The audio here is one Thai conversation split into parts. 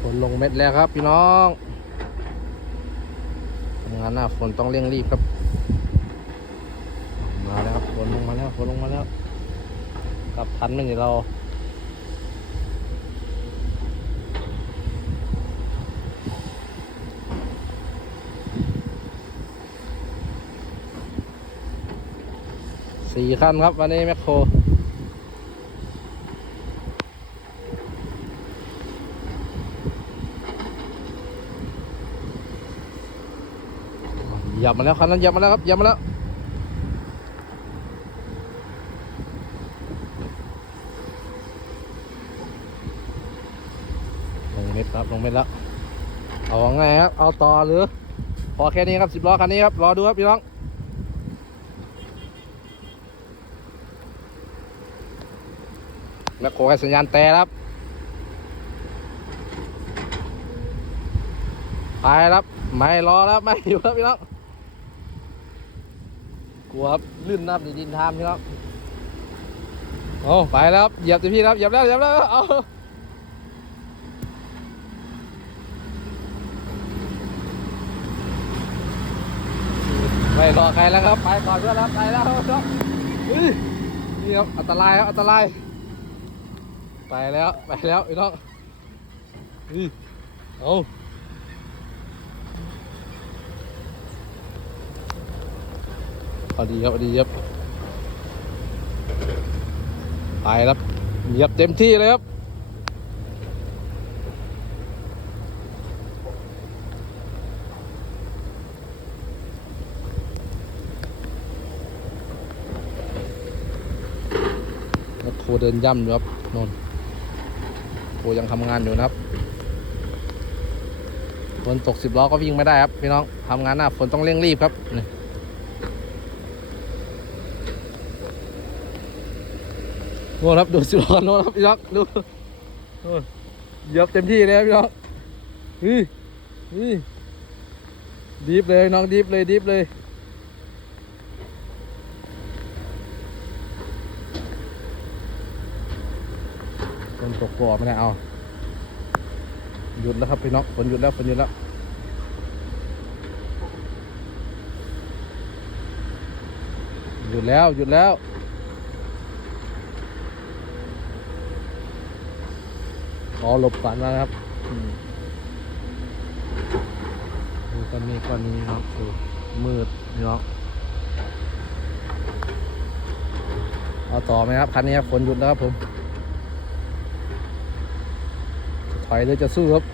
ฝนลงเม็ดแล้วครับพี่น้องทำงานหน้าฝนต้องเร่งรีบครับ มาแล้วครับฝนลงมาแล้วฝนลงมาแล้วกลับทันไหมเนี่ยเราสี่คันครับวันนี้แมคโคร เหยับมาแล้วคันนั้นหยับมาแล้วครับหยับมาแล้วลงเม็ดครับลงเม็ดแล้วเอาไงครับเอาต่อหรือ พอแค่นี้ครับสิบล้อคันนี้ครับรอดูครับพี่น้องแมคโครให้สัญญาณแต่ครับไปครับ ไม่รอแล้วไม่อยู่ครับพี่น้อง กลัวครับลื่นน้ำในดินทามพี่น้องโอ้ไปแล้วครับเหยียบสิพี่ครับเหยียบแล้วเหยียบแล้วเอาไม่รอใครแล้วครับ ไปก่อนเพื่อนครับไปแล้วครับอุ้ยนี่ครับอันตรายครับอันตรายไปแล้วไปแล้วพี่น้องอุ้ย เอาพอดีครับพอดีครับไปครับเหยียบเต็มที่เลยครับโคเดินย่ำอยู่ครับนนโคยังทำงานอยู่นะครับฝนตกสิบล้อก็วิ่งไม่ได้ครับพี่น้องทำงานหน้าฝนต้องเร่งรีบครับนี่ โน่นครับดูสิล้อโน่นครับพี่น้องดูโน่นเยียบเต็มที่เลยพี่น้องนี่นี่ดีฟเลยน้องดีฟเลยดีฟเลยฝนตกปอไม่ได้เอาหยุดแล้วครับพี่น้องฝนหยุดแล้วฝนหยุดแล้วหยุดแล้วหยุดแล้ว รอหลบก่อนนะครับอืมดูก้อนนี้ก้อนนี้ครับดูมืดนี่เนาะเอาต่อไหมครับคันนี้ครับฝนหยุดแล้วครับผมจะถอยหรือจะสู้ครับ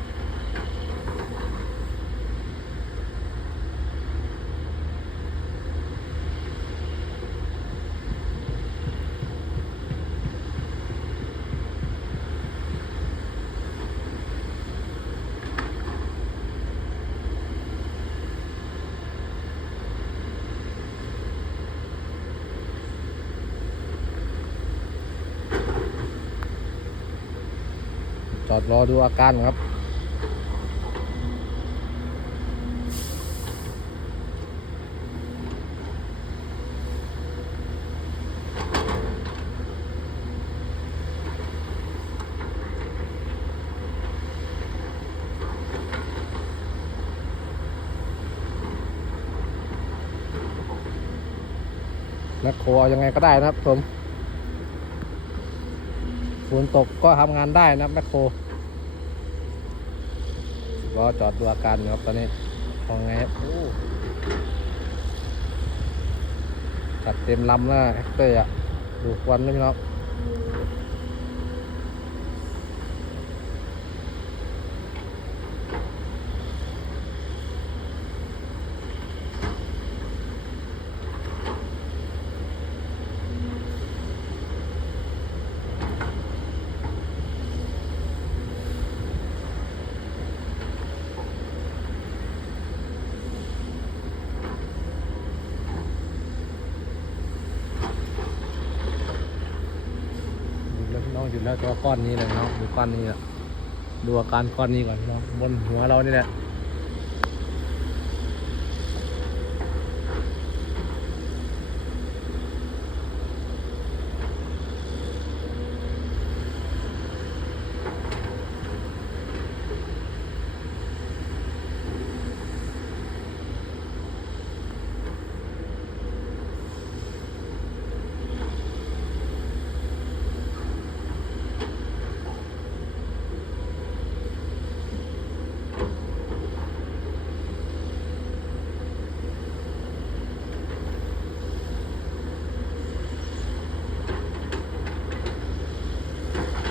จอดรอดูอาการครับแมคโครเอายังไงก็ได้นะครับผม ฝนตกก็ทำงานได้นะแมคโครก็จอดดูอาการครับตอนนี้พองไงครับจัดเต็มลำแล้วแฮกเตอร์อะ ดูควันด้วยพี่น้อง ต้องจุดแล้วตัวก้อนนี้เลยเนาะดูก้อนนี้แหละดูอาการก้อนนี้ก่อนเนาะบนหัวเรานี่แหละ